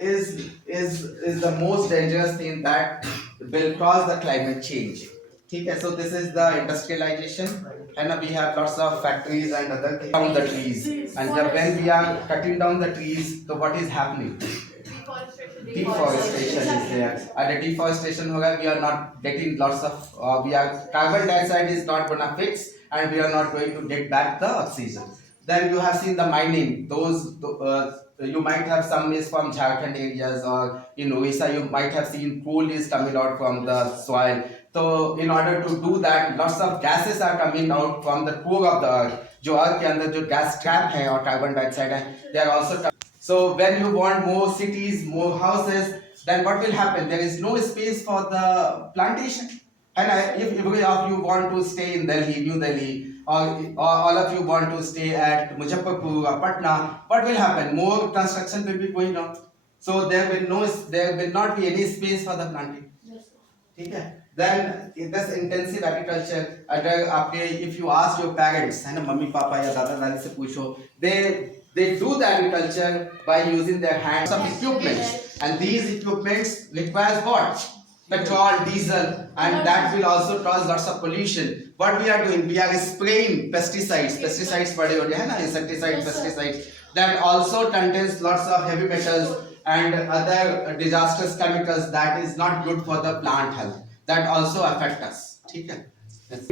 is the most dangerous thing that will cause the climate change. Okay, so this is the industrialization, and we have lots of factories and other things down the trees. And when we are cutting down the trees, so what is happening? Deforestation is there. And the deforestation hoga, we are not getting lots of we are carbon dioxide is not gonna fix, and we are not going to get back the oxygen. Then you have seen the mining. You might have some is from Jharkhand areas, or in Odisha you might have seen coal is coming out from the soil. So in order to do that, lots of gases are coming out from the core of the earth. जो अर्थ के अंदर जो gas trap है और carbon dioxide है, they are also. So when you want more cities, more houses, then what will happen? There is no space for the plantation. And if any of you want to stay in Delhi, New Delhi, or all of you want to stay at Muzaffarpur or Patna, what will happen? More construction will be going on. So there will not be any space for the planting. ठीक है? Then in this intensive agriculture, अगर आपके if you ask your parents, है ना, mummy papa या दादा दादी से पूछो, they do the agriculture by using their hands, some equipments, and these equipments requires what? Petrol, diesel, and that will also cause lots of pollution. What we are doing, we are spraying pesticides पड़े होते हैं ना, insecticides, pesticides, that also contains lots of heavy metals and other disastrous chemicals that is not good for the plant health, that also affect us. ठीक है,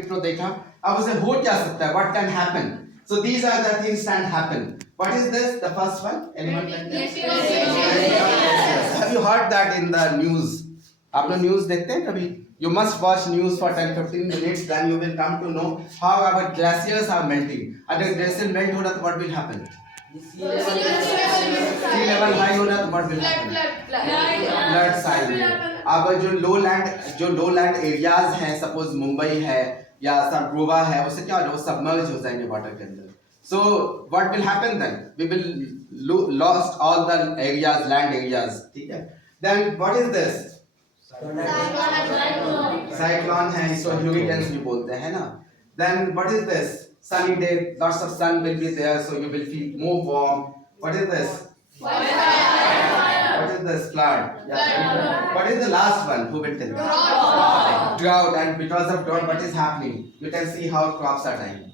तो देखा अब उसे हो क्या सकता है, what can happen? So these are the things that happen. What is this? The first one? Anyone? Have you heard that in the news? आप लोग न्यूज़ देखते हैं कभी? You must watch news for 10-15 minutes, then you will come to know how our glaciers are melting. अगर glacier melt हो रहा तो what will happen? Sea level high हो रहा तो what will happen? Floods आएंगे. अब जो लो लैंड एरियाज हैं, सपोज मुंबई है या सब गोवा है, उससे क्या हो जाएगा? वो सबमर्ज हो जाएंगे वाटर के अंदर. So what will happen then? We will lost all the areas, land areas. ठीक है? Then what is this? Cyclone है, इसको hurricanes भी बोलते हैं ना. Then what is this? Sunny day, lots of sun will be there, so you will feel more warm. What is this? What is this? Flood. Yeah. What is the last one? Who will tell me? Drought. And because of drought, what is happening? You can see how crops are dying.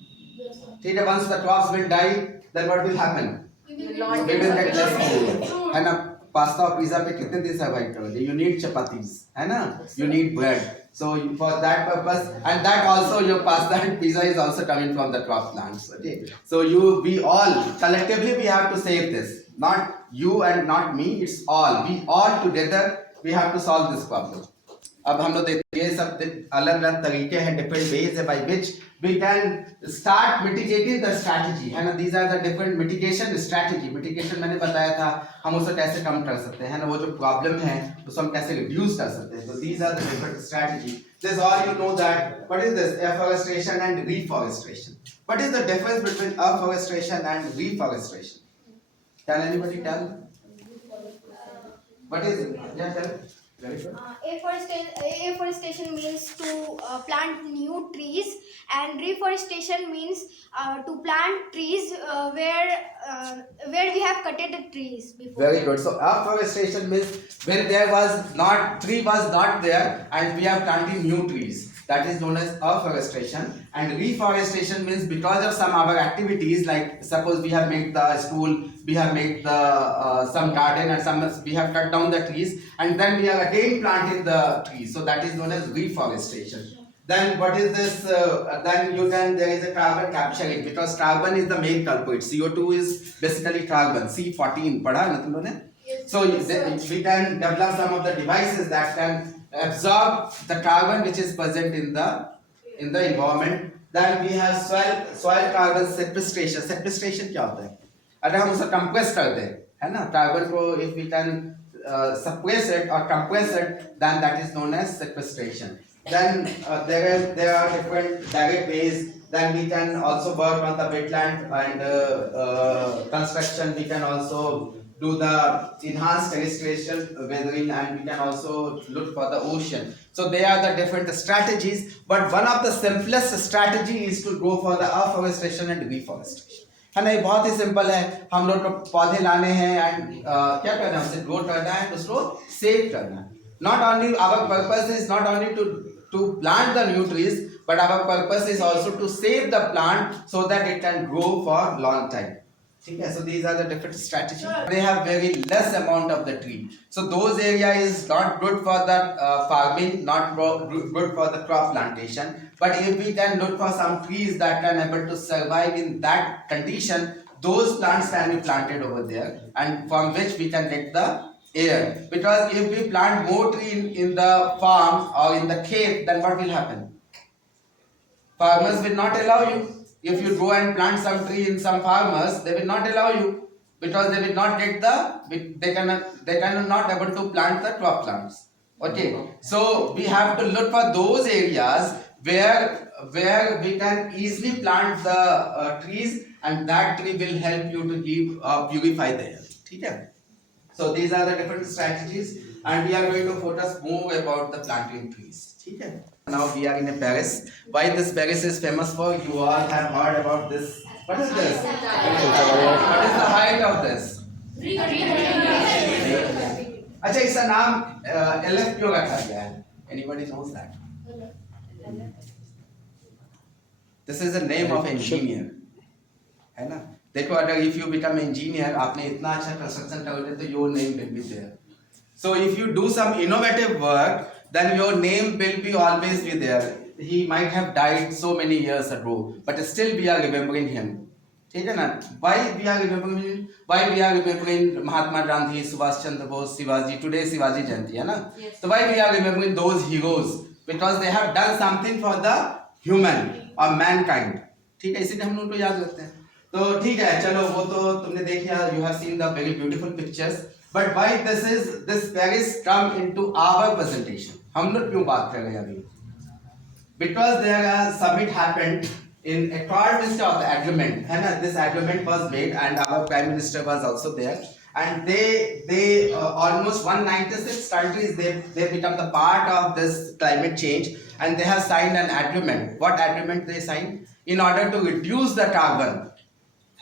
ठीक है, once the crops will die, then what will happen? We will get less food. है ना? Pasta और pizza पे कितने दिन survive करोगे? You need chapatis, है ना? You need bread. So for that purpose, and that also your pasta and pizza is also coming from the crop plants. Okay. So we all collectively we have to save this. Not you and not me. It's all. We all together we have to solve this problem. अब हम लोग देखते हैं, ये सब अलग अलग तरीके हैं, different ways by which we can start mitigating the strategy, है ना. These are the different mitigation strategy. Mitigation मैंने बताया था, हम उसे कैसे कम कर सकते हैं ना, वो जो प्रॉब्लम है उसको हम कैसे रिड्यूस कर सकते हैं. So these are the different strategy. This all you know that. What is this? Afforestation and reforestation. What is the difference between afforestation and reforestation? Can anybody tell? What is it? Yeah, tell. Afforestation means to plant new trees, and reforestation means to plant trees where we have cutted the trees before. Very good. So afforestation means when tree was not there and we are planting new trees. That is known as afforestation. And reforestation means because of some other activities, like suppose we have made the school, we have made the some garden, and we have cut down the trees, and then we are again planting the trees. So that is known as reforestation. Then what is this? There is a carbon capturing, because carbon is the main culprit. CO2 is basically carbon. C14 पढ़ा ना तुम लोगों ने? So we can develop some of the devices that can absorb the carbon which is present in the environment. Then we have soil carbon sequestration. Sequestration क्या होता है? अगर हम उसे compress कर दें, है ना, carbon को, if we can suppress it or compress it, then that is known as sequestration. Then there are different direct ways. Then we can also work on the wetland and construction. We can also do the enhanced terrestrial weathering, and we can also look for the ocean. So they are the different strategies, but one of the simplest strategy is to go for the afforestation and reforestation. है ना, ये बहुत ही simple है। हम लोग को पौधे लाने हैं एंड क्या करना है, उसे ग्रो करना है, उसको सेव करना है। Not only our purpose is not only to plant the new trees, but our purpose is also to save the plant so that it can grow for long time. Okay, so these are the different strategies. They have very less amount of the tree, so those area is not good for the farming, not good for the crop plantation. But if we can look for some trees that can able to survive in that condition, those plants can be planted over there, and from which we can get the air. Because if we plant more tree in the farm or in the khet, then what will happen? Farmers will not allow you. If you go and plant some tree in some farmers, they will not allow you, because they will not get they cannot not able to plant the crop plants. Okay, so we have to look for those areas where we can easily plant the trees, and that tree will help you to give purify the air. Okay, so these are the different strategies, and we are going to focus more about the planting trees. Okay. Now we are in a Paris. Why this Paris is famous for? You all have heard about this. What is this? What is the height of this? अच्छा, इसका नाम LF क्यों रखा गया है? Anybody knows that? This is the name of engineer. है ना? देखो, अगर if you become engineer, आपने इतना अच्छा construction कर तो your name will be there. So if you do some innovative work, then your name will be always be there. He might have died so many years ago, but still we are remembering him. ठीक है ना? Why we are remembering him? Why we are remembering Mahatma Gandhi, Subhash Chandra Bose, Shivaji? Today Shivaji Jayanti है ना? So why we are remembering those heroes? Because they have done something for the human or mankind. ठीक है, इसीलिए हम उनको याद रखते हैं। तो ठीक है, चलो वो तो तुमने देख लिया, you have seen the very beautiful pictures. But why this Paris come into our presentation? हम लोग क्यों बात कर रहे हैं अभी? Because there a summit happened in accordance of the agreement, है ना? This agreement was made, and our prime minister was also there, and they almost 196 countries they become the part of this climate change, and they have signed an agreement. What agreement they signed? In order to reduce the carbon,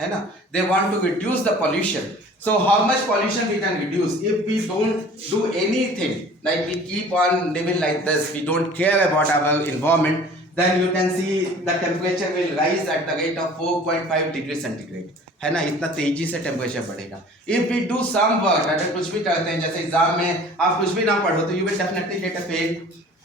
है ना? They want to reduce the pollution. So how much pollution we can reduce if we don't do anything, like we keep on living like this, we don't care about our environment, then you can see the temperature will rise at the rate of 4.5 degrees centigrade, है ना? इतना तेजी से temperature बढ़ेगा. If we do some work, अगर कुछ भी करते हैं, जैसे एग्जाम में आप कुछ भी ना पढ़ो तो you will definitely get a fail.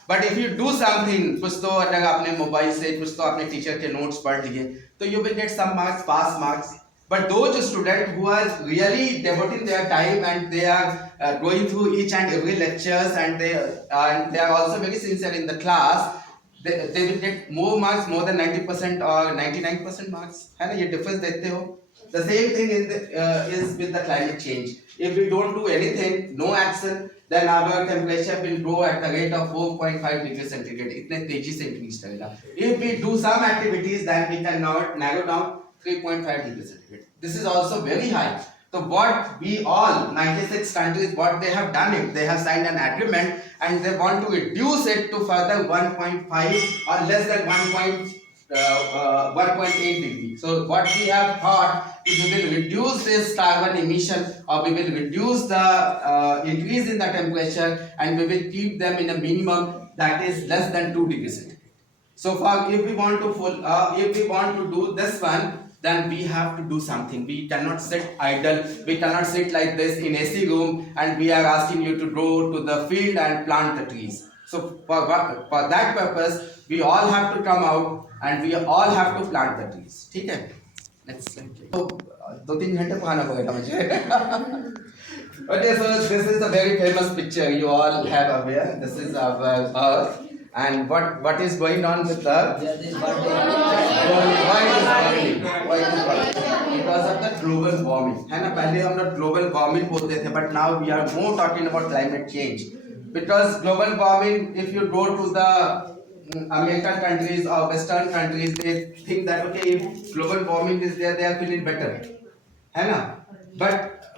But if you do something, कुछ तो अगर आपने मोबाइल से, कुछ तो आपने टीचर के नोट्स पढ़ लिए, तो you will get some marks, pass marks. But those students who are really devoting their time and they are going through each and every lectures, and they are also very sincere in the class, they will get more marks, more than 90% or 99% marks. है ना? ये difference देखते हो? The same thing is with the climate change. If we don't do anything, no action, then our temperature will grow at the rate of 4.5 degrees centigrade. इतने तेजी से increase करेगा. If we do some activities, then we can narrow down 3.5 degrees centigrade. This is also very high. So what we all 96 countries, what they have done it, they have signed an agreement, and they want to reduce it to further 1.5 or less than 1.8 degree. So what we have thought is we will reduce this carbon emission, or we will reduce the increase in the temperature, and we will keep them in a minimum that is less than 2 degrees centigrade. So if we want to do this one, then we have to do something. We cannot sit idle. We cannot sit like this in AC room, and we are asking you to go to the field and plant the trees. So for that purpose, we all have to come out, and we all have to plant the trees. ठीक है? Next slide. तो 2-3 घंटे पढ़ाना पड़ेगा मुझे. Okay, so this is a very famous picture. You all have aware. This is our Earth. And what is going on with Earth? Why it is burning? Because of the global warming. है ना? पहले हम लोग global warming बोलते थे, but now we are more talking about climate change. Because global warming, if you go to the American countries or Western countries, they think that okay, if global warming is there, they are feeling better. है ना?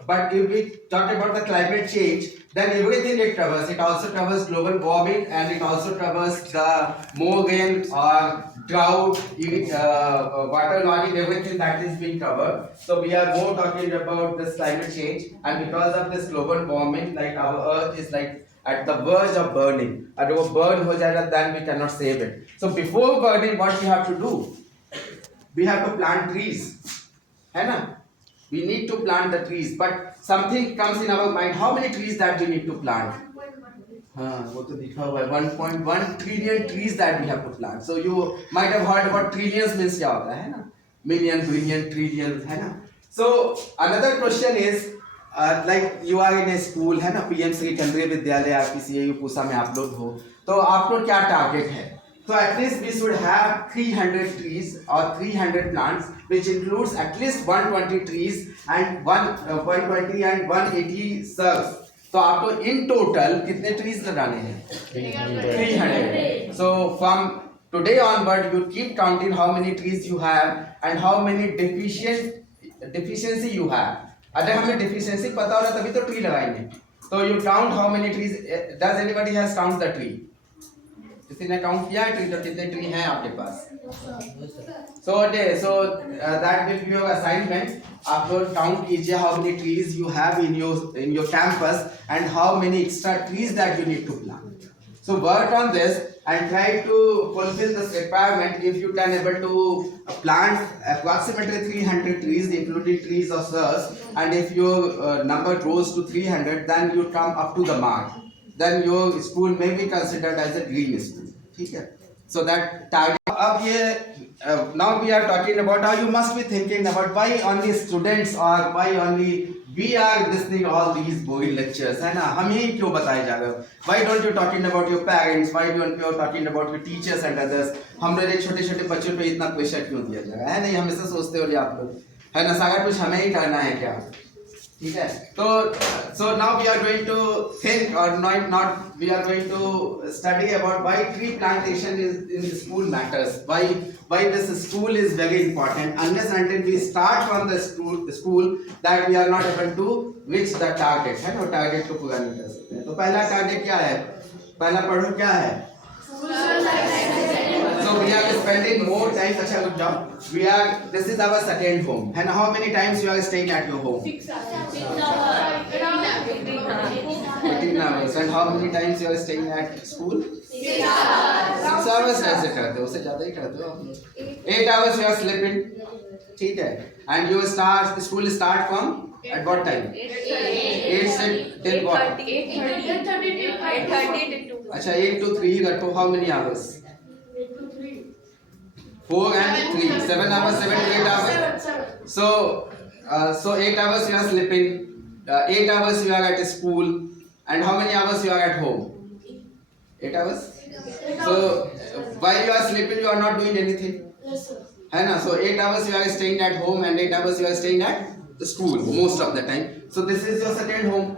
But if we talk about the climate change, then everything it covers. It also covers global warming, and it also covers the more rain or drought, waterlogging, everything that is being covered. So we are more talking about this climate change, and because of this global warming, like our earth is like at the verge of burning. And वो burn हो जाएगा, then we cannot save it. So before burning, what we have to do? We have to plant trees, है ना? We need to plant the trees, but something comes in our mind. How many trees that we need to plant? हाँ, वो तो लिखा हुआ है 1.1 trillion trees that we have to plant. So you might have heard about trillions means क्या होता है ना? Million, billion, trillion, है ना? So another question is like you are in a school है ना? PM श्री केंद्रीय विद्यालय RPCAU पूसा में आप लोग हो, तो आप लोग क्या टारगेट है? So at least we should have 300 trees or 300 plants, which includes at least 120 trees and 120 and 180 shrubs. तो आपको in total कितने trees लगाने हैं? 300. So from today onward, you keep counting how many trees you have and how many deficiency you have. अगर हमें deficiency पता हो रहा तभी तो tree लगाएंगे. So you count how many trees. Does anybody has count the tree? किसी ने काउंट किया है ट्री? तो कितने ट्री हैं आपके पास? So that will be your assignment. आप लोग काउंट कीजिए how many trees you have in your campus and how many extra trees that you need to plant. So work on this and try to fulfill this requirement. If you can able to plant approximately 300 trees, including trees of shrubs, and if your number grows to 300, then you come up to the mark. Then your school may be considered as a green school. ठीक है? So that target. अब ये now we are talking about how you must be thinking about why only students or why only we are listening all these boring lectures, है ना? हम ही क्यों बताए जा रहे हो? Why don't you talking about your parents? Why don't you talking about your teachers and others? हम लोग छोटे छोटे बच्चों पे इतना प्रेशर क्यों दिया जा रहा है? नहीं, हमेशा सोचते हो आप लोग, है ना? सारा कुछ हमें ही करना है क्या? ठीक है? तो so now we are going to think or not we are going to study about why tree plantation is in the school matters. Why this school is very important. Unless until we start from the school that we are not able to reach the target, है ना? Target को पूरा नहीं कर सकते हैं. तो पहला टारगेट क्या है? पहला पढ़ो क्या है? So we are spending more time. अच्छा, good job. This is our second home. And how many times you are staying at your home? 18 hours. And how many times you are staying at school? 6 hours ऐसे करते हो, उससे ज़्यादा ही करते हो आप लोग. 8 hours you are sleeping. ठीक है. And you school start from at what time? 8 से till what? 8:30 to 2. अच्छा, 8 to 3 रखो. How many hours? 4 and 3. 7 hours, 7 to 8 hours. So 8 hours you are sleeping. 8 hours you are at school. And how many hours you are at home? 8 hours. So while you are sleeping, you are not doing anything. है ना? So 8 hours you are staying at home and 8 hours you are staying at the school most of the time. So this is your second home.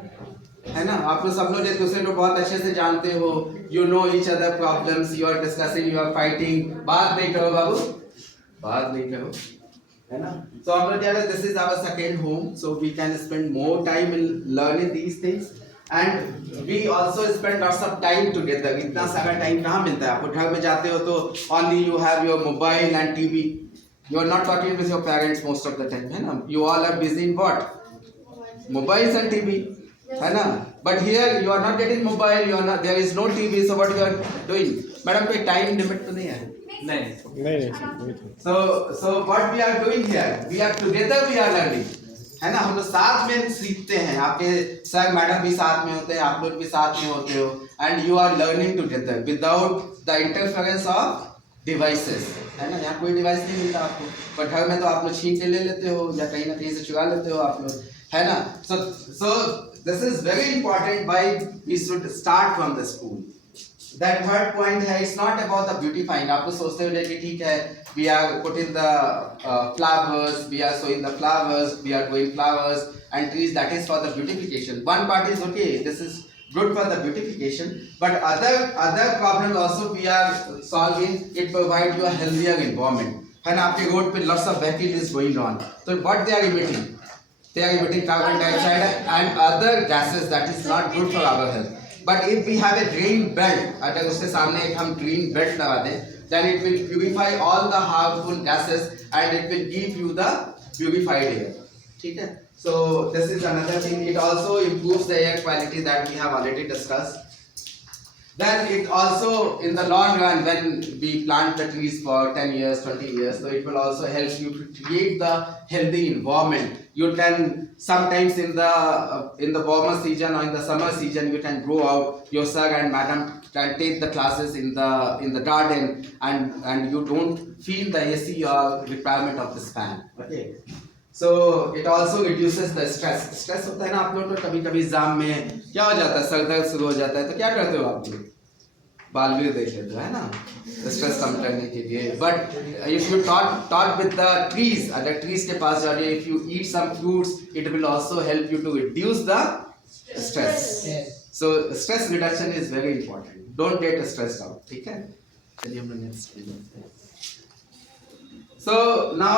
है ना? आप लोग सब लोग एक दूसरे को बहुत अच्छे से जानते हो. You know each other problems. You are discussing. You are fighting. बात नहीं करो बाबू. बात नहीं करो. है ना? So हम लोग यार this is our second home. So we can spend more time in learning these things. And we also spend lots of time together. इतना सारा टाइम कहाँ मिलता है आपको? घर में जाते हो तो only you have your mobile and TV. You are not talking with your parents most of the time, है ना? You all are busy in what? Mobiles and TV, है ना? But here you are not getting mobile. You are not. There is no TV. So what you are doing? Madam कोई time limit तो नहीं है? नहीं. So what we are doing here? We are together. We are learning. है ना? हम लोग साथ में सीखते हैं. आपके सर मैडम भी साथ में होते हैं, आप लोग भी साथ में होते हो. And you are learning together without the interference of devices. है ना? यहाँ कोई डिवाइस नहीं मिलता आपको, पर घर में तो आप लोग छीन के ले लेते हो या कहीं ना कहीं से चुरा लेते हो आप लोग, है ना? So this is very important. Why we should start from the school. That third point है, it's not about the beautifying. आप लोग सोचते हो कि ठीक है, we are putting the flowers, we are sowing the flowers, we are growing flowers and trees. That is for the beautification. One part is okay. This is good for the beautification, but other problems also we are solving. It provides you a healthier environment. है ना? आपके road पे lots of vehicle is going on. So what they are emitting? They are emitting carbon dioxide and other gases that is not good for our health. But if we have a green belt, अगर उसके सामने एक हम green belt लगा दें, then it will purify all the harmful gases and it will give you the purified air. ठीक है? So this is another thing. It also improves the air quality that we have already discussed. Then it also, in the long run, when we plant the trees for 10 years, 20 years, so it will also help you to create the healthy environment. You can sometimes in the warmer season or in the summer season, you can go out. Your sir and madam can take the classes in the garden, and you don't feel the AC or requirement of this fan. Okay. So it also reduces the stress. Stress होता है ना आप लोग को कभी कभी exam में क्या हो जाता है, सर दर्द शुरू हो जाता है, तो क्या करते हो आप लोग? बालवीर देख लेते हो, है ना, स्ट्रेस कम करने के लिए. But if you taught with the trees, अगर ट्रीज के पास जाओगे, if you eat some fruits, it will also help you to reduce the stress. So stress reduction is very important. Don't get stressed out. ठीक है, चलिए हम लोग next. So now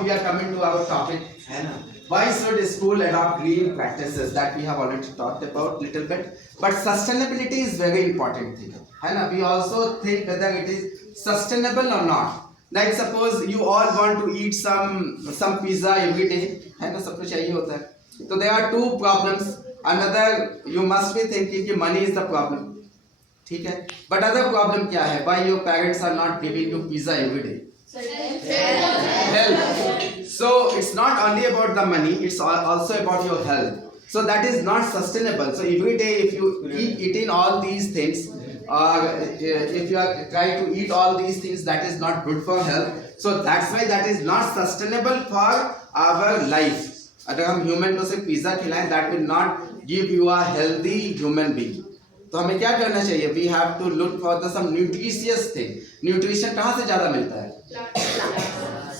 we are coming to our topic, है ना? Why should school adopt green practices? That we have already talked about little bit. But sustainability is very important thing, है ना? We also think whether it is sustainable or not. Like suppose you all want to eat some pizza every day, है ना? सबको चाहिए होता है. So there are two problems. Another, you must be thinking कि money is the problem. ठीक है? But other problem क्या है? Why your parents are not giving you pizza every day? Health. So it's not only about the money, it's also about your health. So that is not sustainable. So every day if you keep eating all these things, or if you are trying to eat all these things, that is not good for health. So that's why that is not sustainable for our life. अगर हम human को सिर्फ pizza खिलाएं, that will not give you a healthy human being. तो हमें क्या करना चाहिए? We have to look for the some nutritious thing. Nutrition कहाँ से ज़्यादा मिलता है?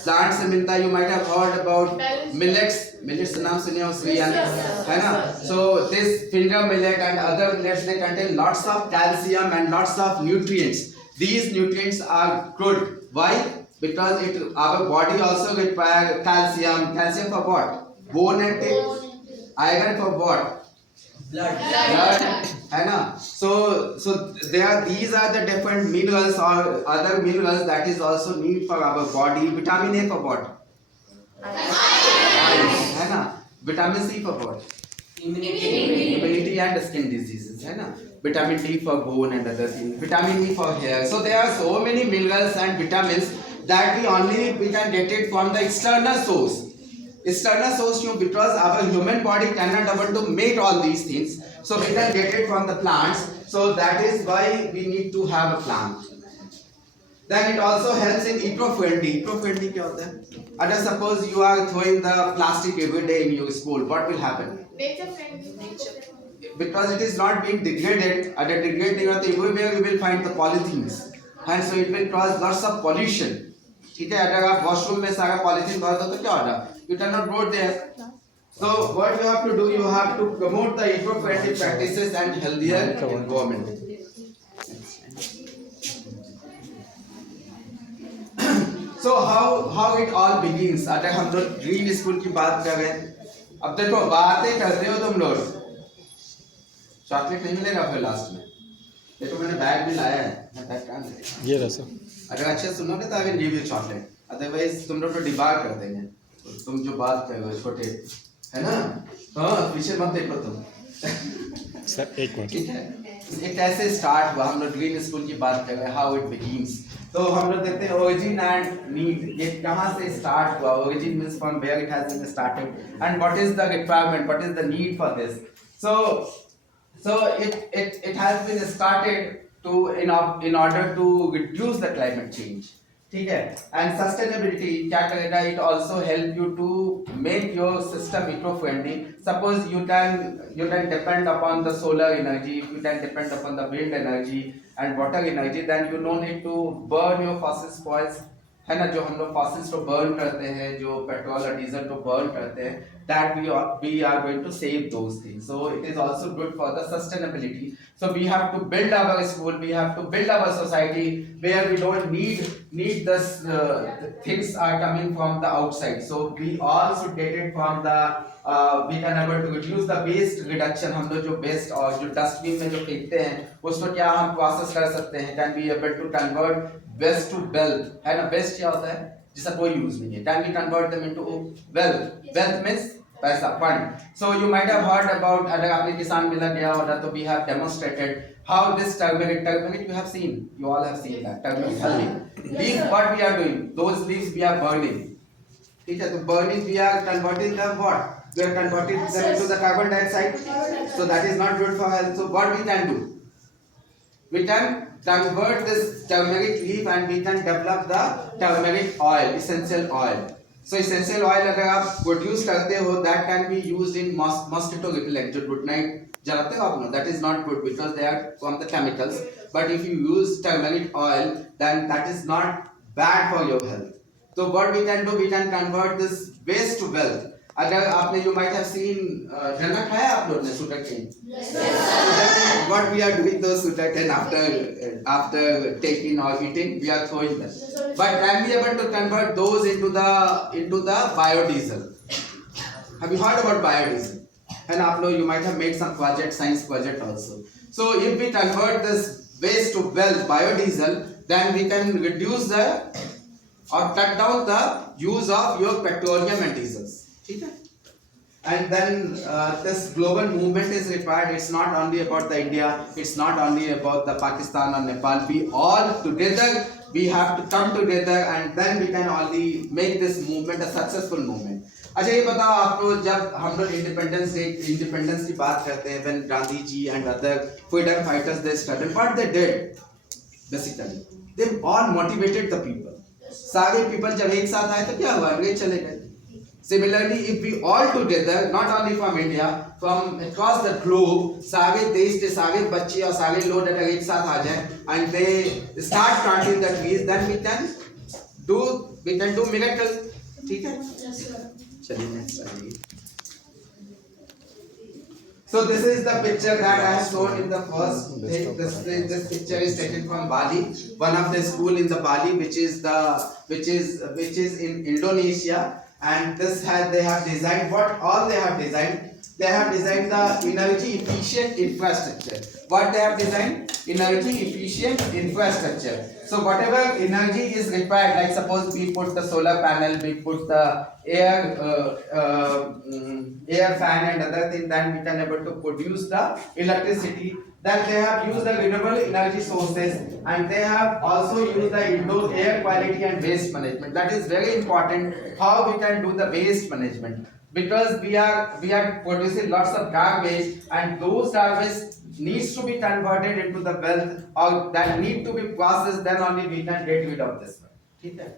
प्लांट से मिलता है. You might have heard about millets. Millets नाम सुने हो श्रेया ने, है ना? So this finger millet and other millets, they contain lots of calcium and lots of nutrients. These nutrients are good. Why? Because our body also require calcium. Calcium for what? Bone and teeth. Iron for what? Blood, है ना? So these are the different minerals or other minerals that is also need for our body. Vitamin A for what? है ना? Vitamin C for what? Immunity and skin diseases, है ना? Vitamin D for bone and other things. Vitamin E for hair. So there are so many minerals and vitamins that we can get it from the external source. External source क्यों? Because our human body cannot able to make all these things, so we can get it from the plants. So that is why we need to have a plant. Then it also helps in eco-friendly. Eco-friendly क्या होता है? अगर suppose you are throwing the plastic every day in your school, what will happen? Nature friendly. Because it is not being degraded. अगर degrade नहीं होता, everywhere you will find the polythenes, and so it will cause lots of pollution. ठीक है? अगर आप washroom में सारा polythene भर दो तो क्या होगा? You cannot go there. So what you have to do, you have to promote the eco-friendly practices and healthier environment. So how it all begins? अगर हम लोग ग्रीन स्कूल की बात कर रहे हैं, अब देखो बातें करते हो तुम लोग, चॉकलेट नहीं मिलेगा फिर लास्ट में. देखो मैंने बैग भी लाया है, मैं बैग कहाँ से? ये रहा सर. अगर अच्छे सुनोगे तो I will give you chocolate, otherwise तुम लोग तो डिबार कर देंगे. तुम जो बात कर रहे हो छोटे, है ना? हाँ, पीछे मत देखो तुम. सर एक मिनट. ठीक है, ये कैसे स्टार्ट हुआ? हम लोग ग्रीन स्कूल की बात कर रहे हैं, हाउ इट बिगिंस. तो हम लोग देखते हैं ओरिजिन एंड नीड, ये कहाँ से स्टार्ट हुआ? Origin means from where it has been started and what is the requirement, what is the need for this. So it has been started to in order to reduce the climate change. ठीक है? And sustainability क्या करेगा? It also help you to make your system eco-friendly. Suppose you can depend upon the solar energy, you can depend upon the wind energy and water energy, then you don't need to burn your fossil fuels, है ना? जो हम लोग fossils को burn करते हैं, जो petrol और डीजल को बर्न करते हैं, that we are going to save those things. So it is also good for the sustainability. So we have to build our school, we have to build our society where we don't need this things are coming from the outside. So we all should get it from the we can able to reduce the waste reduction. हम लोग जो waste और जो dustbin में जो फेंकते हैं उसको क्या हम प्रोसेस कर सकते हैं, can be able to convert waste to wealth, है ना. waste क्या होता है जिसका कोई यूज नहीं है, can we convert them into wealth. wealth means पैसा, fund. So you might have heard about, अगर आपने किसान मेला गया होगा तो we have demonstrated how this turmeric you have seen, you all have seen that turmeric healthy leaf. What we are doing, those leaves we are burning. ठीक है, तो burning we are converting them what, we are converting them into the carbon dioxide. So that is not good for health. So what we can do, we can convert this turmeric leaf and we can develop the turmeric oil, essential oil. So essential oil अगर आप produce करते हो, that can be used in mosquito repellent. जो good night जलाते हो आप लोग, that is not good because they are from the chemicals. But if you use turmeric oil, then that is not bad for your health. So what we can do, we can convert this waste to wealth. अगर आपने, you might have seen, गन्ना खाया आप लोग ने, sugarcane. Yes. What we are doing those sugarcane after taking or eating, we are throwing them. But can we able to convert those into the biodiesel? Have you heard about biodiesel? And आप लोग, you might have made some project, science project also. So if we convert this waste to wealth, biodiesel, then we can reduce the or cut down the use of your petroleum and diesels. ठीक है? And then this global movement is required. It's not only about the India, it's not only about the Pakistan or Nepal. We all together, we have to come together and then we can only make this movement a successful movement. अच्छा ये बताओ आपको, जब हम लोग independence की बात करते हैं, when Gandhi ji and other freedom fighters they struggled, what they did basically, they all motivated the people. सारे people जब एक साथ आए तो क्या हुआ, अंग्रेज चले गए. Similarly, if we all together, not only from India, from across the globe, सारे देश के सारे बच्चे और सारे लोग अगर एक साथ आ जाएं and they start planting the trees, then we can do miracle. ठीक है? चलिए next slide. So this is the picture that I have shown in the first thing. This picture is taken from Bali, one of the school in the Bali, which is in Indonesia. And this they have designed, what all they have designed. They have designed the energy efficient infrastructure. What they have designed? Energy efficient infrastructure. So whatever energy is required, like suppose we put the solar panel, we put the air fan and other thing, then we can able to produce the electricity. Then they have used the renewable energy sources and they have also used the indoor air quality and waste management. That is very important, how we can do the waste management, because we are producing lots of garbage and those garbage needs to be converted into the wealth or that need to be processed, then only we can get rid of this one. ठीक है?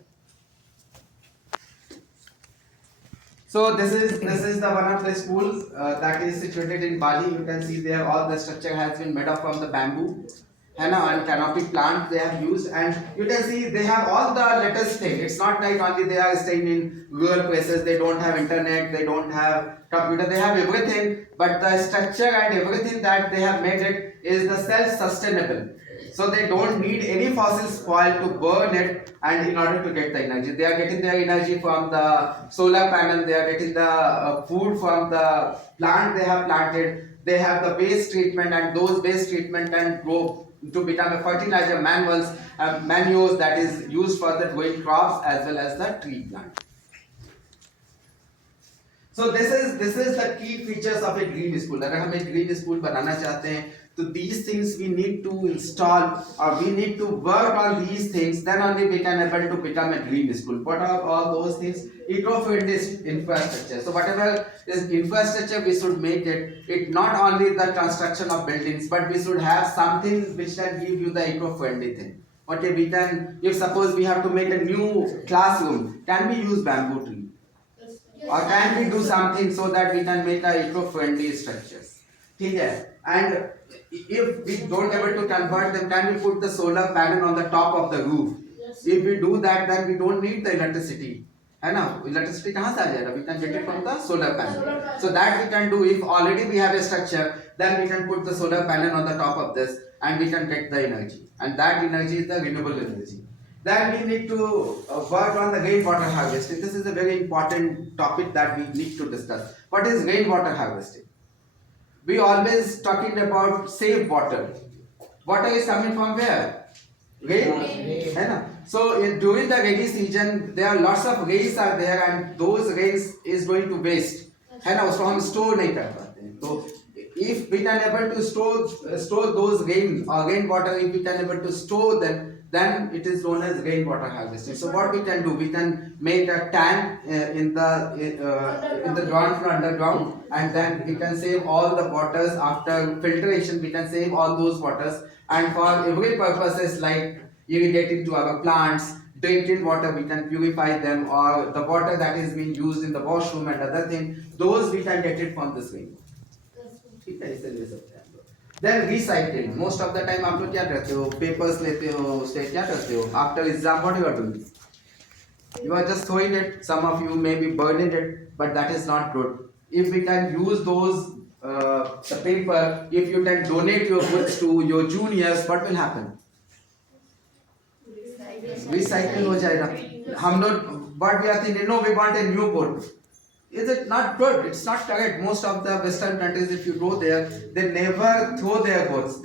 So this is the one of the schools that is situated in Bali. You can see there all the structure has been made up from the bamboo, है ना, and canopy plant they have used, and you can see they have all the latest thing. It's not like only they are staying in rural places, they don't have internet, they don't have computer, they have everything, but the structure and everything that they have made it is the self-sustainable. So they don't need any fossil fuel to burn it, and in order to get the energy, they are getting their energy from the solar panel, they are getting the food from the plant they have planted, they have the waste treatment, and those waste treatment can go to become a fertilizer manures that is used for the growing crops as well as the tree plant. So this is the key features of a green school. अगर हम एक green school बनाना चाहते हैं तो these things we need to install or we need to work on these things, then only we can able to become a green school. What are all those things? Eco-friendly infrastructure. So whatever is infrastructure we should make it not only the construction of buildings, but we should have something which can give you the eco-friendly thing. Okay, we can, if suppose we have to make a new classroom, can we use bamboo tree? Or can we do something so that we can make a eco-friendly structures? ठीक है? And if we don't able to convert them, can we put the solar panel on the top of the roof? Yes. If we do that, then we don't need the electricity. है ना? Electricity कहाँ से आ जाएगा? We can get it from the solar panel. So that we can do. If already we have a structure, then we can put the solar panel on the top of this, and we can get the energy. And that energy is the renewable energy. Then we need to work on the rainwater harvesting. This is a very important topic that we need to discuss. What is rainwater harvesting? We always talking about save water. Water is coming from where? Rain. है ना? So during the rainy season, there are lots of rains are there, and those rains is going to waste. है ना? उसको हम store नहीं कर पाते हैं. So if we can able to store those rain or rainwater, if we can able to store them, then it is known as rainwater harvesting. So what we can do, we can make a tank in the ground floor underground, and then we can save all the waters after filtration. We can save all those waters, and for every purposes like irrigating to our plants, drinking water, we can purify them, or the water that is being used in the washroom and other thing, those we can get it from this rain. ठीक है, इसे ले सकते हैं हम लोग. Then recycling. Most of the time आप लोग क्या करते हो? Papers लेते हो, उससे क्या करते हो? After exam, what you are doing? You are just throwing it. Some of you may be burning it, but that is not good. If we can use those the paper, if you can donate your goods to your juniors, what will happen? Recycle हो जाएगा. हम लोग what we are thinking, no, we want a new book. Is it not good? It's not correct. Most of the Western countries, if you go there, they never throw their goods.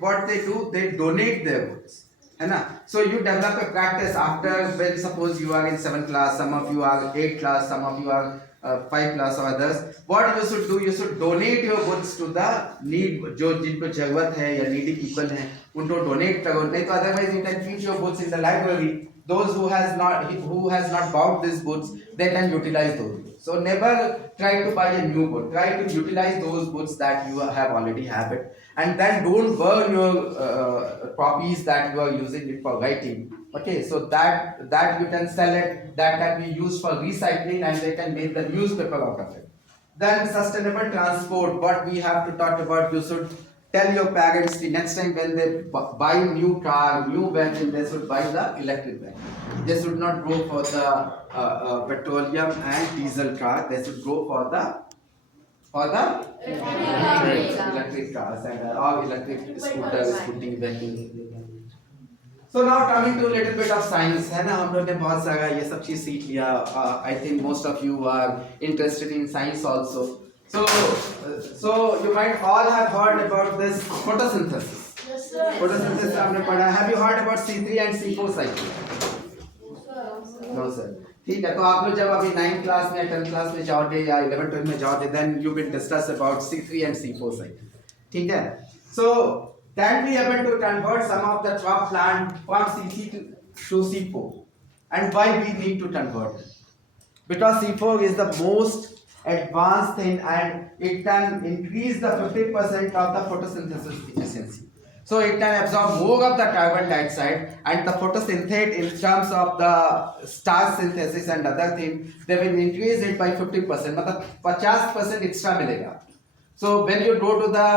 What they do, they donate their goods. है ना? So you develop a practice after, when suppose you are in 7th class, some of you are 8th class, some of you are 5 class or others. What you should do, you should donate your goods to the need, जो जिनको जरूरत है या needy people हैं, उनको donate करो. नहीं तो otherwise you can keep your books in the library. Those who has not bought these books, they can utilize those. So never try to buy a new book. Try to utilize those books that you have already have it, and then don't burn your copies that you are using it for writing. Okay, so that you can sell it. That can be used for recycling, and they can make the newspaper out of it. Then sustainable transport. What we have to talk about, you should tell your parents the next time when they buy new car, new vehicle, they should buy the electric vehicle. They should not go for the petroleum and diesel car. They should go for the electric cars and or electric scooters, scooty vehicle. So now coming to a little bit of science, है ना? हम लोग ने बहुत सारा ये सब चीज सीख लिया. I think most of you are interested in science also. So you might all have heard about this photosynthesis. Yes, sir. Photosynthesis आपने पढ़ा. Have you heard about C3 and C4 cycle? No sir. ठीक है, तो आप लोग जब अभी 9th class में 10th class में जाओगे या 11th 12th में जाओगे, then you will discuss about C3 and C4 cycle. ठीक है. So can we able to convert some of the crop plant from C3 to C4, and why we need to convert it? Because C4 is the most advanced thing, and it can increase the 50% of the photosynthesis efficiency. So it can absorb more of the carbon dioxide, and the photosynthate in terms of the starch synthesis and other things, they will increase it by 50%. मतलब 50% extra मिलेगा. So when you go to the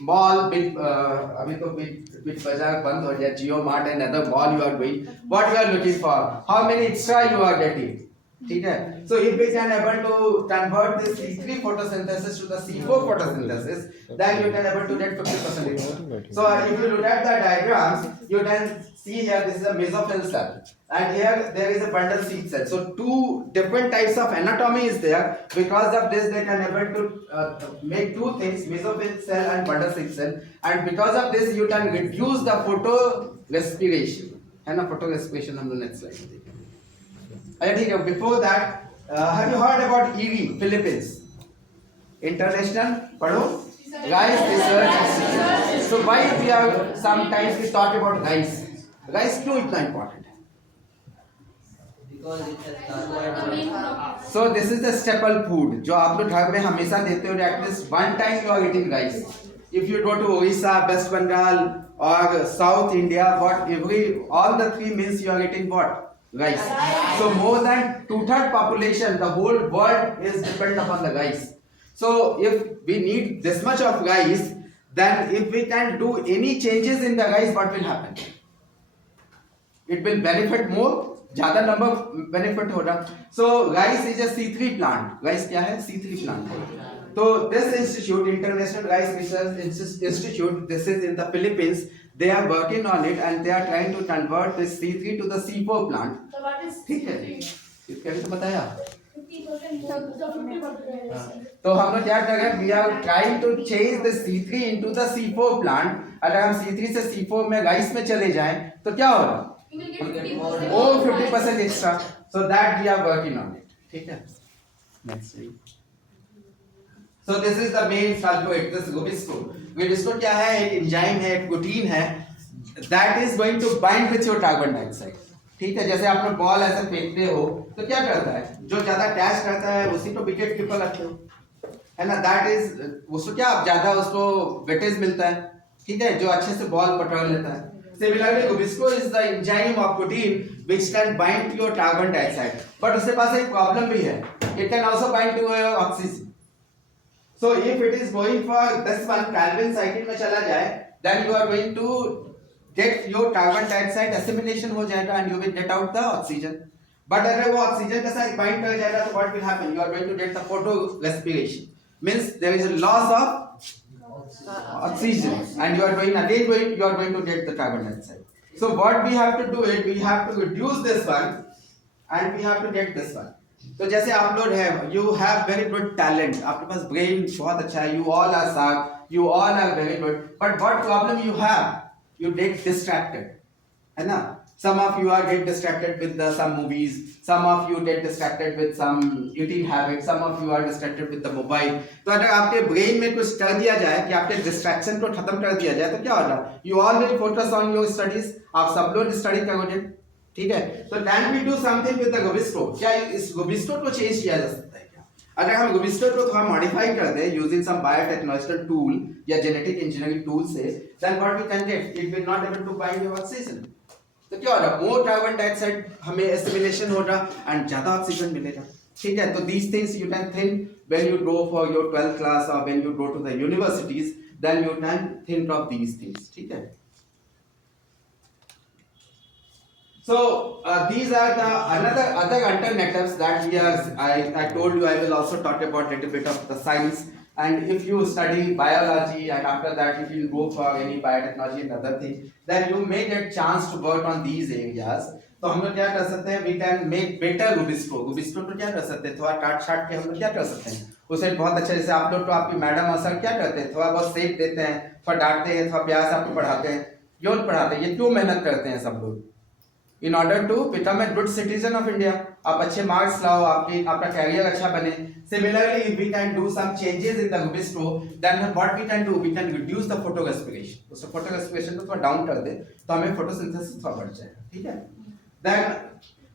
mall, अभी तो big बाजार बंद हो गया, Jio Mart and other mall you are going, what you are looking for? How many extra you are getting? ठीक है. So if we can able to convert this C3 photosynthesis to the C4 photosynthesis, then you can able to get 50% extra. So if you look at the diagrams, you can see here this is a mesophyll cell, and here there is a bundle seed cell. So two different types of anatomy is there. Because of this, they can able to make two things: mesophyll cell and bundle seed cell. And because of this, you can reduce the photorespiration. है ना? Photorespiration हम लोग next slide में देखेंगे. ठीक है. Before that, have you heard about EV, Philippines? International पढ़ो. Rice Research Institute. So why we are sometimes we talk about rice? Rice क्यों इतना important है? Because it has carbohydrates. So this is the staple food जो आप लोग घर में हमेशा देते हो. At least one time you are eating rice. If you go to Orissa, West Bengal or South India, all the three meals you are eating what? Rice. So more than 2/3 population, the whole world is dependent upon the rice. So if we need this much of rice, then if we can do any changes in the rice, what will happen? It will benefit more. ज़्यादा number benefit होगा. So rice is a C3 plant. Rice क्या है? C3 plant. So this institute, International Rice Research Institute, this is in the Philippines. they are working on it and they are trying to convert this C3 to the C4 plant. So what is ठीक है, इसका भी तो बताया। 50%? तो हम लोग क्या कर रहे हैं, we are trying to change the C3 into the C4 plant. अगर हम C3 से C4 में राइस में चले जाएं तो क्या होगा, You will get 50%. वो 50% extra, so that we are working on it. ठीक है, next read. So this is the main sulphate, this Rubisco। Rubisco क्या है, एक एंजाइम है, एक प्रोटीन है, that is going to bind with your carbon dioxide. ठीक है, जैसे आप लोग बॉल ऐसे फेंकते हो तो क्या करता है, जो ज्यादा कैच करता है उसी को विकेट कीपर रखते हो, है ना, दैट इज उसको क्या ज्यादा उसको वेटेज मिलता है। ठीक है, जो अच्छे से बॉल पकड़ लेता है। Similarly, Rubisco is the enzyme of protein which can bind to your carbon dioxide, but उसके पास एक प्रॉब्लम भी है, it can also bind to your oxygen. So if it is going for this one Calvin cycle में चला जाए, then you are going to get your carbon dioxide assimilation हो जाएगा and you will get out the oxygen. But अगर वो oxygen के साथ bind कर जाएगा तो what will happen? You are going to get the photo respiration. Means there is a loss of oxygen and you are going to get the carbon dioxide. So what we have to do is we have to reduce this one and we have to get this one. तो जैसे आप लोग हैं, you have very good talent, आपके पास brain बहुत अच्छा है, you all are sharp, you all are very good, but what problem you have, you get distracted, है ना। Some of you are get distracted with some movies, some of you get distracted with some eating habits, some of you are distracted with the mobile. तो अगर आपके brain में कुछ कर दिया जाए कि आपके डिस्ट्रैक्शन को खत्म कर दिया जाए तो क्या होगा, you all will focus on your studies, आप सब लोग स्टडी करोगे। ठीक है, तो can we do something with the Rubisco? क्या इस Rubisco को चेंज किया जा सकता है क्या? अगर हम Rubisco को थोड़ा मॉडिफाई कर दें using some biotechnological tool या genetic engineering tool से, then what we can get, it will not able to bind your oxygen. तो क्या होगा, मोर कार्बन डाइऑक्साइड हमें एसिमिलेशन होगा एंड ज्यादा ऑक्सीजन मिलेगा। ठीक है, तो these things you can think when you go for your 12th class और when you go to the universities, then you can think of these things. ठीक है, so these are the other alternatives that we are I told you I will also talk about little bit of the science, and if you study biology and after that if you go for any biotechnology and other thing, then you may get chance to work on these areas. तो हम लोग क्या कर सकते हैं, we can make better Rubisco को क्या कर सकते हैं, थोड़ा काट छाट के हम लोग क्या कर सकते हैं उसे बहुत अच्छा, जैसे आप लोग तो आपकी मैडम और सर क्या करते हैं, थोड़ा बहुत सेक देते हैं, थोड़ा डांटते हैं, थोड़ा प्यार से आपको पढ़ाते हैं, क्यों पढ़ाते हैं, ये क्यों मेहनत करते हैं सब लोग, in order to become a good citizen of India, आप अच्छे मार्क्स लाओ, आपका कैरियर अच्छा बने। Similarly we can do some changes in the Rubisco, then what we can do, we can reduce the photorespiration, उसको photorespiration को थोड़ा down कर दे तो हमें फोटोसिंथेसिस थोड़ा बढ़ जाएगा। ठीक है, then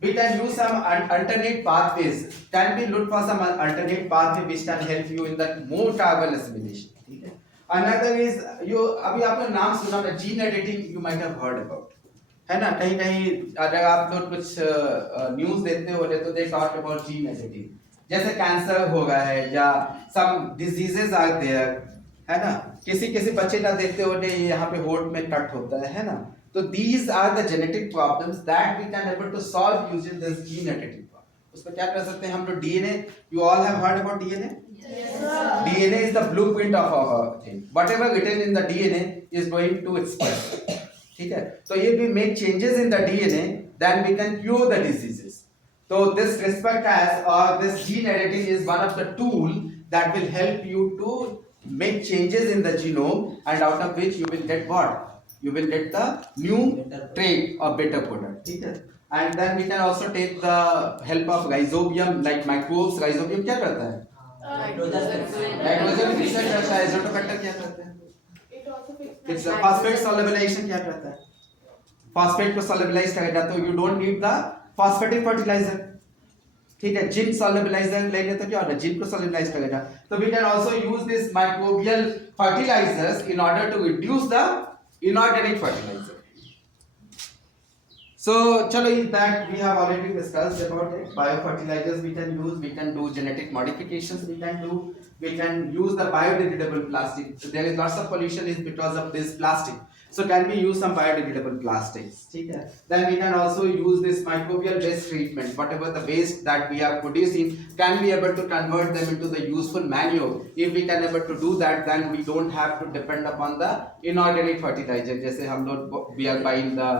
we can use some alternate pathways, can be look for some alternate pathway which can help you in the more carbon assimilation. ठीक है, another is you अभी आपने नाम सुना होगा gene editing, you might have heard about, है ना, कहीं कहीं अगर आप लोग कुछ न्यूज देखते हो तो they talk about gene editing, जैसे कैंसर हो गया है या सम डिजीजेस आर देयर, है ना, किसी बच्चे का देखते हो यहाँ पे होठ में कट होता है ना, तो these are the genetic problems that we can able to solve using this gene editing. उसको क्या कर सकते हैं हम लोग, DNA, you all have heard about DNA, DNA is the blueprint of our thing, whatever written in the DNA is going to express. ठीक है, तो if we make changes in the DNA, then we can cure the diseases. So this CRISPR Cas or this gene editing is one of the tool that will help you to make changes in the genome, and out of which you will get what? You will get the new trait or better product. ठीक है, and then we can also take the help of rhizobium like microbes. Rhizobium क्या करता है? Nitrogen Fixit करता है। Azotobacter क्या करता है? फॉस्फेट सॉल्युबलाइजेशन क्या करता है? फॉस्फेट को सॉल्युबलाइज करेगा तो you don't need the phosphatic fertiliser. ठीक है, जिंक सॉल्युबलाइजर लेंगे तो क्या होगा, जिंक को सॉल्युबलाइज करेगा। तो we can also use this microbial fertilisers in order to reduce the inorganic fertiliser. So chalo, that we have already discussed about it. Biofertilizers we can do genetic modifications we can use the biodegradable plastic. There is lots of pollution is because of this plastic. So can we use some biodegradable plastics? ठीक है. Then we can also use this microbial waste treatment. Whatever the waste that we are producing, can be able to convert them into the useful manure. If we can able to do that, then we don't have to depend upon the inorganic fertilizer. जैसे हम लोग we are buying the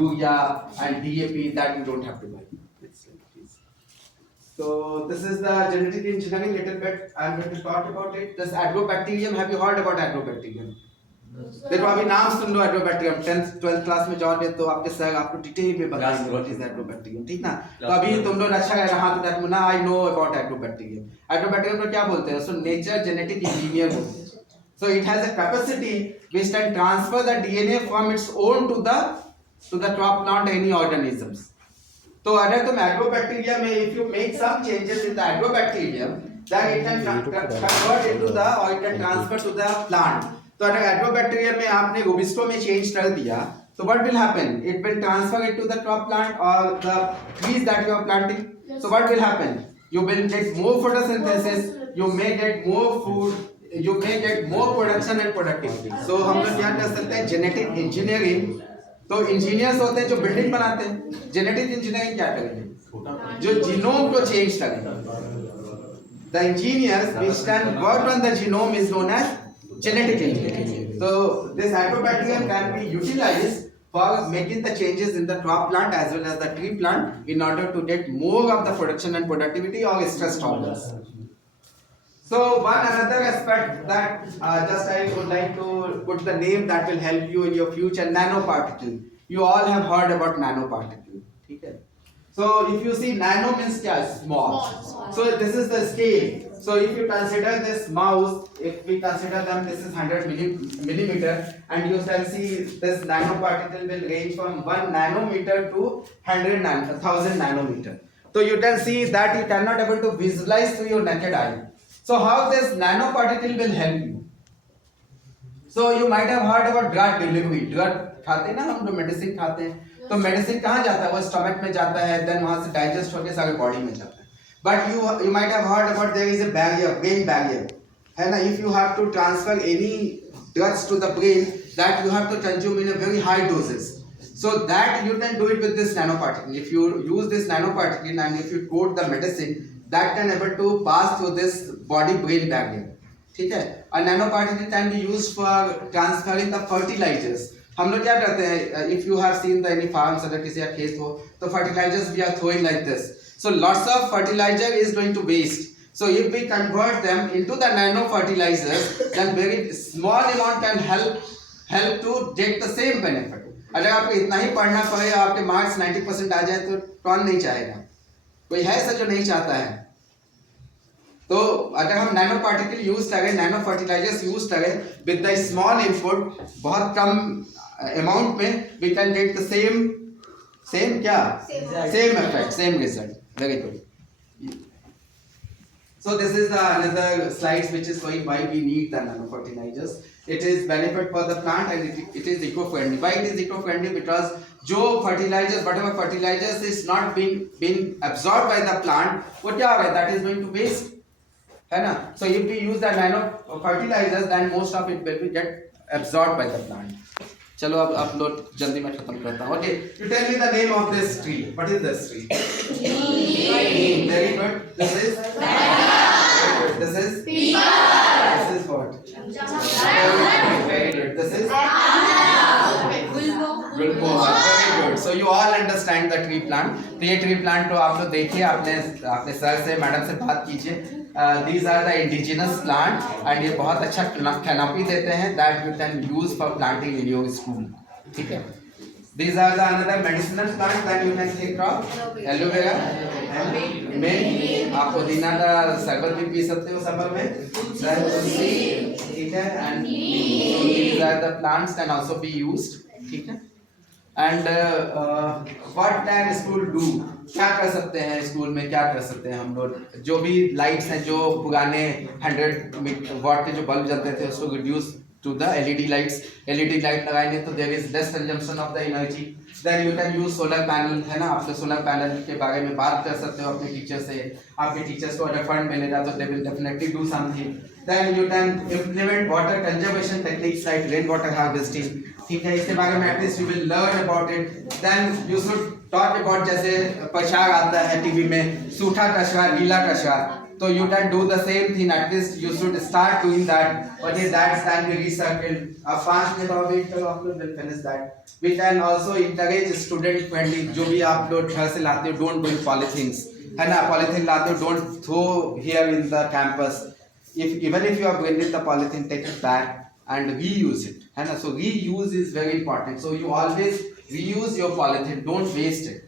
urea and DAP that we don't have to buy. So this is the genetic engineering little bit. I'm going to talk about it. This agrobacterium. Have you heard about agrobacterium? देखो अभी नाम सुन लो agrobacterium 10th 12th class में जाओगे तो आपके sir आपको detail में बताएंगे व्हाट इज एग्रोबैक्टीरियम, ठीक ना. तो अभी तुम लोग अच्छा कह रहा तो दैट ना I know about agrobacterium. Agrobacterium को क्या बोलते हैं? सो नेचर जेनेटिक इंजीनियर बोलते हैं. So it has a capacity which can transfer the DNA from its own to the crop plant any organisms. तो अगर तुम एग्रोबैक्टीरिया में if you make some changes in the agrobacterium then it can convert into the or it can transfer to the plant. तो अगर agrobacterium में आपने रोबिस्टो में change कर दिया तो what will happen? It will transfer it to the crop plant or the trees that you are planting. So what will happen? You will get more photosynthesis, you may get more food, you may get more production and productivity. So हम लोग क्या कर सकते हैं? Genetic engineering. तो engineers होते हैं जो बिल्डिंग बनाते हैं. जेनेटिक इंजीनियरिंग क्या करेंगे? जो जीनोम को चेंज करेंगे. The engineers which can work on the genome is known as genetic engineering. So this agrobacterium can be utilized for making the changes in the crop plant as well as the tree plant in order to get more of the production and productivity or stress tolerance. So one another aspect that just I would like to put the name that will help you in your future, nanoparticle. You all have heard about nanoparticle. ठीक है? So if you see nano means क्या? Small. So this is the scale. So if you consider this mouse, if we consider them, this is 100 millimeter, and you can see this nanoparticle will range from 1 nanometer to 1000 nanometer. So you can see that you cannot able to visualize through your naked eye. So how this nanoparticle will help you? So you might have heard about drug delivery. Drug खाते हैं ना हम लोग, medicine खाते हैं. तो medicine कहाँ जाता है? वो स्टमक में जाता है, देन वहाँ से डाइजेस्ट होकर सारे बॉडी में जाता है. But you might have heard about there is a barrier, brain barrier, है ना. If you have to transfer any drugs to the brain, that you have to consume in a very high doses. So that you can do it with this nanoparticle. If you use this nanoparticle and if you coat the medicine, that can able to pass through this body-brain barrier. ठीक है. A nanoparticle can be used for transferring the fertilizers. हम लोग क्या करते हैं? If you have seen the any farms अगर किसी का खेत हो तो fertilizers we are throwing like this. So lots of fertilizer is going to waste. So if we convert them into the nano fertilizers, then very small amount can help to get the same benefit. अगर आपको इतना ही पढ़ना पड़े और आपके marks 90% आ जाए तो कौन नहीं चाहेगा? कोई है ऐसा जो नहीं चाहता है? तो अगर हम नैनो पार्टिकल यूज करें, नैनो फर्टिलाइजर्स यूज करें विद द स्मॉल इनपुट, बहुत कम अमाउंट में, we can get the same क्या? Same effect, same result. Very good. So this is the another slides which is showing why we need the nano fertilizers. It is benefit for the plant and it is eco-friendly. Why it is eco-friendly? Because जो fertilizers, whatever fertilizers is not being absorbed by the plant, वो क्या होगा? That is going to waste, है ना? So if we use the nano fertilizers, then most of it will get absorbed by the plant. चलो अब आप लोग जल्दी में खत्म करता हूँ. Okay, you tell me the name of this tree. What is this tree? Neem. Very good. This is? Very good. This is? This is what? Very good. This is? Gulmohar. Very good. So you all understand the tree plant. तो ये tree plant को आप लोग देखिए, अपने sir से, madam से बात कीजिए. These are the indigenous plant and ये बहुत अच्छा canopy देते हैं that you can use for planting in your school. ठीक है. These are the another medicinal plant that you can think of. Aloe vera and mint. आप पुदीना का शरबत भी पी सकते हो समर में. ठीक है. And these are the plants can also be used. ठीक है. And what can school do? क्या कर सकते हैं स्कूल में? क्या कर सकते हैं हम लोग? जो भी लाइट्स हैं, जो पुराने 100 वाट के जो बल्ब जलते थे उसको reduce to the LED lights. LED light लगाएंगे तो there is less consumption of the energy. Then you can use solar panel, है ना, आप तो solar panel के बारे में बात कर सकते हो अपने टीचर से. आपके टीचर्स को अगर फंड मिलेगा तो they will definitely do something. Then you can implement water conservation techniques like rainwater harvesting. ठीक है, इसके बारे में at least you will learn about it. Then you should talk about जैसे प्रचार आता है टीवी में, सूखा कचरा, गीला कचरा. So you can do the same thing. At least you should start doing that. But if that can be recycled, 5 minutes और wait करो, आप लोग will finish that. We can also encourage student friendly. जो भी आप लोग घर से लाते हो, don't bring polythenes. है ना, polythene लाते हो, don't throw here in the campus. Even if you are bringing the polythene, take it back and reuse it. है ना, so reuse is very important. So you always reuse your polythene. Don't waste it.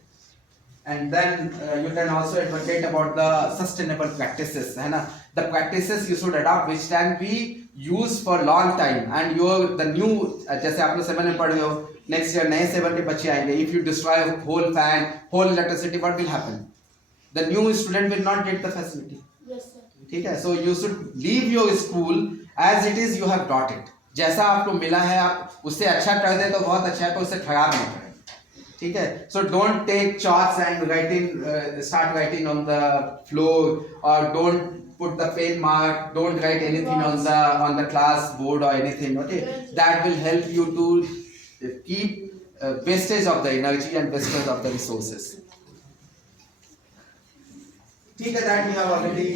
And then you can also advocate about the sustainable practices, है ना, the practices you should adopt which can be used for long time. And the new जैसे आप लोग 7 में पढ़ रहे हो, next year नए 7 के बच्चे आएंगे. If you destroy whole fan, whole electricity, what will happen? The new student will not get the facility. Yes, sir. ठीक है, so you should leave your school as it is. You have got it. जैसा आपको मिला है आप उससे अच्छा कर दे तो बहुत अच्छा है, पर उससे खराब नहीं करें. ठीक है, so don't take chalks and start writing on the floor, or don't put the pen mark, don't write anything on the class board or anything. Okay, that will help you to keep wastage of the energy and wastage of the resources. ठीक है, that we have already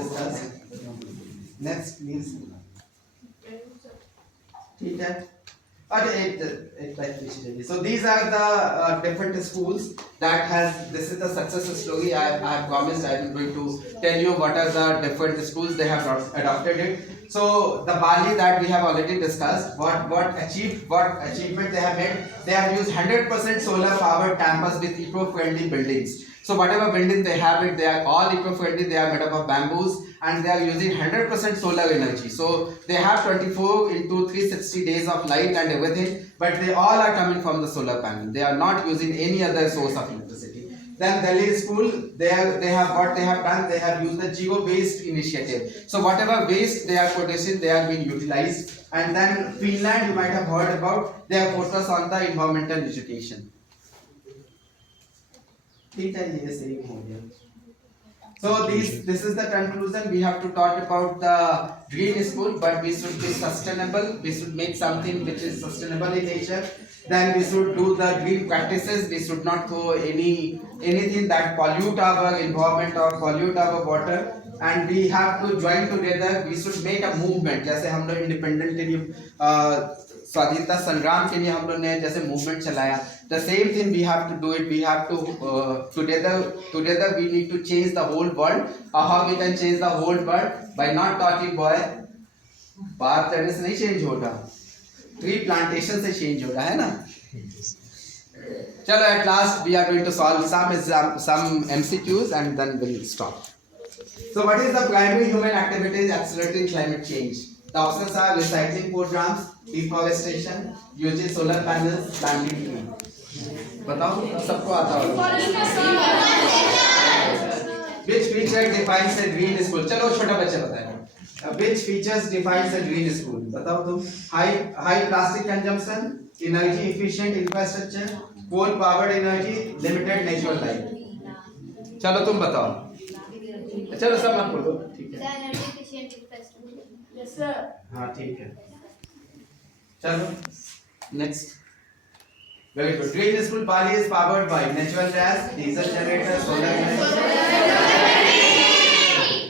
discussed. Next please. ठीक है. So these are the different schools that has. This is the success story. I have promised I am going to tell you what are the different schools they have adopted it. So the Bali that we have already discussed. What achievement they have made? They have used 100% solar powered campus with eco-friendly buildings. So whatever building they have it, they are all eco-friendly. They are made up of bamboos and they are using 100% solar energy. So they have 24 into 360 days of light and everything, but they all are coming from the solar panel. They are not using any other source of electricity. Then Delhi school, they have what they have done. They have used the zero waste initiative. So whatever waste they are producing, they are being utilized. And then Finland, you might have heard about. They have focused on the environmental education. ठीक है, ये सही हो गया. So this is the conclusion. We have to talk about the green school, but we should be sustainable. We should make something which is sustainable in nature. Then we should do the green practices. We should not throw anything that pollute our environment or pollute our water. And we have to join together. We should make a movement. जैसे हम लोग independent के लिए स्वाधीनता संग्राम के लिए हम लोग ने जैसे मूवमेंट चलाया, the same thing we have to do it. We have to together we need to change the whole world. How we can change the whole world? By not talking boy, बात करने से नहीं change होगा, tree plantation से change होगा, है ना. चलो, at last we are going to solve some MCQs and then we'll stop. So what is the primary human activities accelerating climate change? The options are recycling programs, deforestation, using solar panels, planting trees. बताओ, सबको आता होगा. Which feature defines a green school? चलो छोटा बच्चा बताएगा. Which features defines a green school? बताओ तुम. High plastic consumption, energy efficient infrastructure, coal powered energy, limited natural light. चलो तुम बताओ. चलो सब मत बोलो, ठीक है. Yes, sir. हाँ ठीक है. चलो next. Very good. Green school Bali is powered by natural gas, diesel generator, solar energy.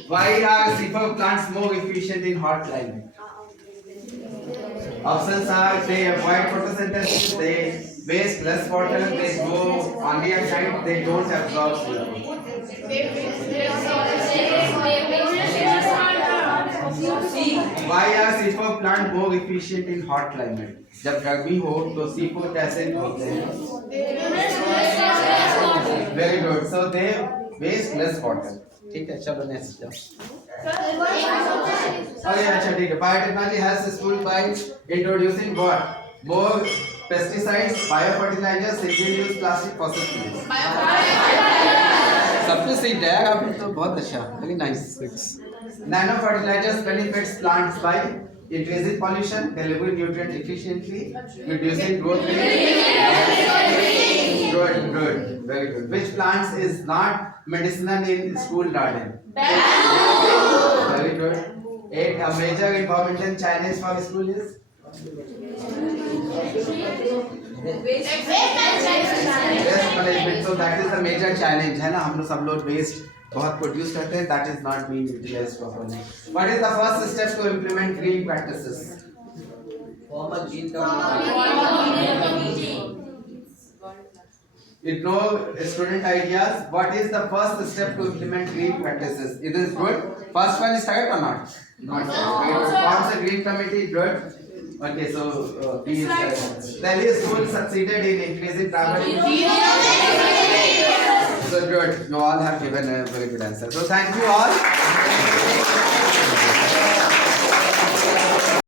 Why are C4 plants more efficient in hot climate? Options are they avoid photosynthesis, they waste less water, they grow only at night, they don't absorb CO2. Why are C4 plant more efficient in hot climate? जब गर्मी हो तो C4 कैसे होते हैं? Very good. So they waste less water. ठीक है, चलो next जाओ. अरे अच्छा ठीक है. Biotechnology has school by introducing what? More pesticides, biofertilizers, single-use plastic fossil fuels. सब कुछ सही है आप तो बहुत अच्छा. Very nice. Nano fertilizers benefits plants by Increasing pollution, delivering nutrient efficiently, reducing growth rate. Good, good, very good. Which plants is not medicinal in school garden? Very good. A major environmental challenge for school is? Waste management. So that is the major challenge है ना, हम लोग सब लोग waste बहुत produce करते हैं, that is not being utilized properly. What is the first step to implement green practices? Form a green committee. With no student ideas, what is the first step to implement green practices? It is good. First one is correct or not? Not. Forms a green committee. Good. Okay, so Delhi school succeeded in increasing carbon. So good. You all have given a very good answer. So thank you all.